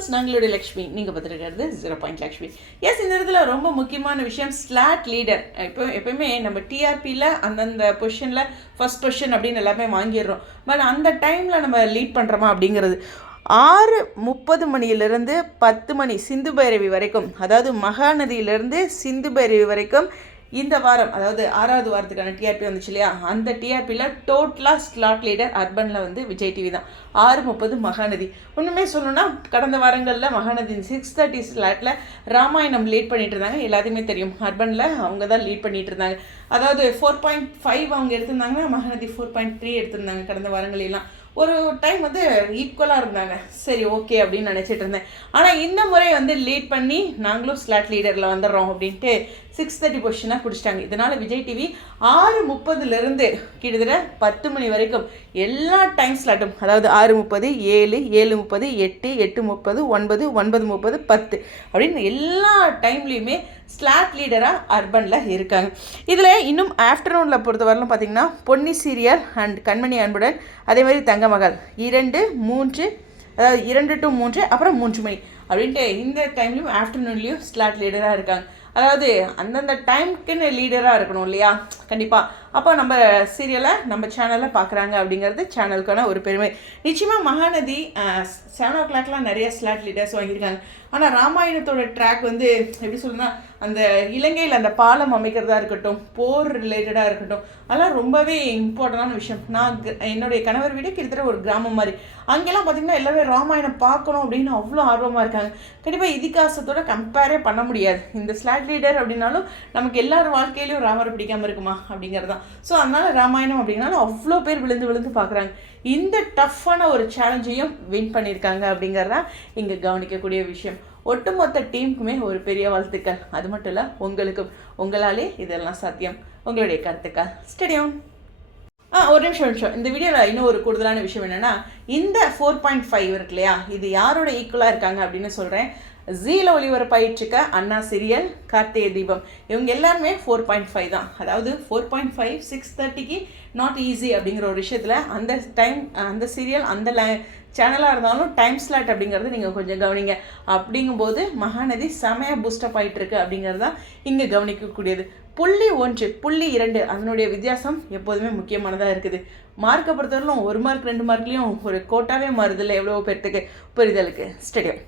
Viewers, நாங்களுடைய Lakshmi, நீங்கள் பார்த்துருக்கிறது 0 Lakshmi. S, இந்த இடத்துல ரொம்ப முக்கியமான விஷயம் ஸ்லாட் லீடர். எப்பயுமே நம்ம டிஆர்பியில் அந்தந்த பொசிஷனில் ஃபர்ஸ்ட் பொசிஷன் அப்படின்னு எல்லாமே வாங்கிடுறோம். பட் அந்த டைமில் நம்ம லீட் பண்ணுறோமா அப்படிங்கிறது 6:30 மணியிலிருந்து 10 மணி சிந்து பைரவி வரைக்கும், அதாவது மகாநதியிலிருந்து சிந்து பைரவி வரைக்கும் இந்த வாரம், அதாவது 6வது வாரத்துக்கான டிஆர்பி வந்துச்சு இல்லையா, அந்த டிஆர்பியில் டோட்டலாக ஸ்லாட் லீடர் அர்பனில் வந்து விஜய் டிவி தான். 6:30 மகாநதி. ஒன்றுமே சொல்லணும்னா கடந்த வாரங்களில் மகாநதி 6:30 ஸ்லாட்டில் ராமாயணம் லீட் பண்ணிட்டு இருந்தாங்க. எல்லாத்தையுமே தெரியும், அர்பனில் அவங்க தான் லீட் பண்ணிட்டு இருந்தாங்க. அதாவது 4.5 அவங்க எடுத்திருந்தாங்கன்னா மகாநதி 4.3 எடுத்திருந்தாங்க கடந்த வாரங்களெல்லாம். ஒரு டைம் வந்து ஈக்குவலாக இருந்தாங்க. சரி, ஓகே அப்படின்னு நினச்சிட்டு இருந்தேன். ஆனால் இந்த முறை வந்து லீட் பண்ணி நாங்களும் ஸ்லாட் லீடரில் வந்துடுறோம் அப்படின்ட்டு 6:30 பொசிஷனாக பிடிச்சிட்டாங்க. இதனால் விஜய் டிவி 6:30லேருந்து கிட்டத்தட்ட 10 மணி வரைக்கும் எல்லா டைம் ஸ்லாட்டும், அதாவது 6:30, 7, 7:30, 8, 8:30, 9, 9:30, 10 அப்படின்னு எல்லா டைம்லேயுமே ஸ்லாட் லீடராக அர்பனில் இருக்காங்க. இதில் இன்னும் ஆஃப்டர்நூனில் பொறுத்தவரையிலும் பார்த்திங்கன்னா பொன்னி சீரியல் அண்ட் கண்மணி அன்புடன், அதே மாதிரி தங்கமகள் 2, 3, அதாவது 2 to 3, அப்புறம் 3 மணி அப்படின்ட்டு இந்த டைம்லேயும் ஆஃப்டர்நூன்லேயும் ஸ்லாட் லீடராக இருக்காங்க. அதாவது அந்தந்த டைமுக்குன்னு லீடராக இருக்கணும் இல்லையா, கண்டிப்பாக. அப்போ நம்ம சீரியலை நம்ம சேனலில் பார்க்குறாங்க அப்படிங்கிறது சேனலுக்கான ஒரு பெருமை. நிச்சயமாக மகாநதி 7 o'clockலாம் நிறைய ஸ்லாட் லீடர்ஸ் வாங்கியிருக்காங்க. ஆனால் ராமாயணத்தோட ட்ராக் வந்து எப்படி சொல்லுன்னா, அந்த இலங்கையில் அந்த பாலம் அமைக்கிறதா இருக்கட்டும், போர் ரிலேட்டடாக இருக்கட்டும், அதெல்லாம் ரொம்பவே இம்பார்ட்டண்டான விஷயம். நான் என்னுடைய கணவர் வீடு கிட்டத்தட்ட ஒரு கிராமம் மாதிரி. அங்கெல்லாம் பார்த்திங்கன்னா எல்லாமே ராமாயணம் பார்க்கணும் அப்படின்னு அவ்வளோ ஆர்வமாக இருக்காங்க. கண்டிப்பாக இதிகாசத்தோட கம்பேரே பண்ண முடியாது. இந்த ஸ்லாட் லீடர் அப்படின்னாலும் நமக்கு எல்லார் வாழ்க்கையிலையும் ராமரை பிடிக்காமல் இருக்குமா அப்படிங்கிறது தான். ஸோ அதனால் ராமாயணம் அப்படின்னாலும் அவ்வளோ பேர் விழுந்து பார்க்குறாங்க. இந்த டஃப்பான ஒரு சேலஞ்சையும் வின் பண்ணியிருக்காங்க அப்படிங்கிறதான் இங்கே கவனிக்கக்கூடிய விஷயம். ஒட்டுமொத்த டீமுக்குமே ஒரு பெரிய வாழ்த்துக்கள். அது மட்டும் இல்லை, உங்களுக்கும். உங்களாலே இதெல்லாம் சாத்தியம். உங்களுடைய கருத்துக்கள். ஸ்டேடியம். ஒரு நிமிஷம். இந்த வீடியோவில் இன்னும் ஒரு கூடுதலான விஷயம் என்னென்னா, இந்த 4.5 இருக்கு இல்லையா, இது யாரோட ஈக்குவலாக இருக்காங்க அப்படின்னு சொல்கிறேன். ஜீல ஒளிபரப்பாயிட்டிருக்க அண்ணா சீரியல், கார்த்திகை தீபம், இவங்க எல்லாருமே 4.5 தான். அதாவது 4.5 6:30க்கு நாட் ஈஸி அப்படிங்கிற ஒரு விஷயத்தில் அந்த டைம், அந்த சீரியல், அந்த சேனலாக இருந்தாலும் டைம் ஸ்லாட் அப்படிங்கிறது நீங்கள் கொஞ்சம் கவனிங்க. அப்படிங்கும்போது மகாநதி செமையாக பூஸ்டப் ஆகிட்டுருக்கு அப்படிங்கிறது தான் இங்கே கவனிக்கக்கூடியது. 0.1, 0.2 அதனுடைய வித்தியாசம் எப்போதுமே முக்கியமானதாக இருக்குது. மார்க்கை பொறுத்தவரையிலும் 1 மார்க் 2 மார்க்லேயும் ஒரு கோட்டாவே மாறுதில்லை எவ்வளோ பேர்த்துக்கு புரிதலுக்கு. ஸ்டேடியம்.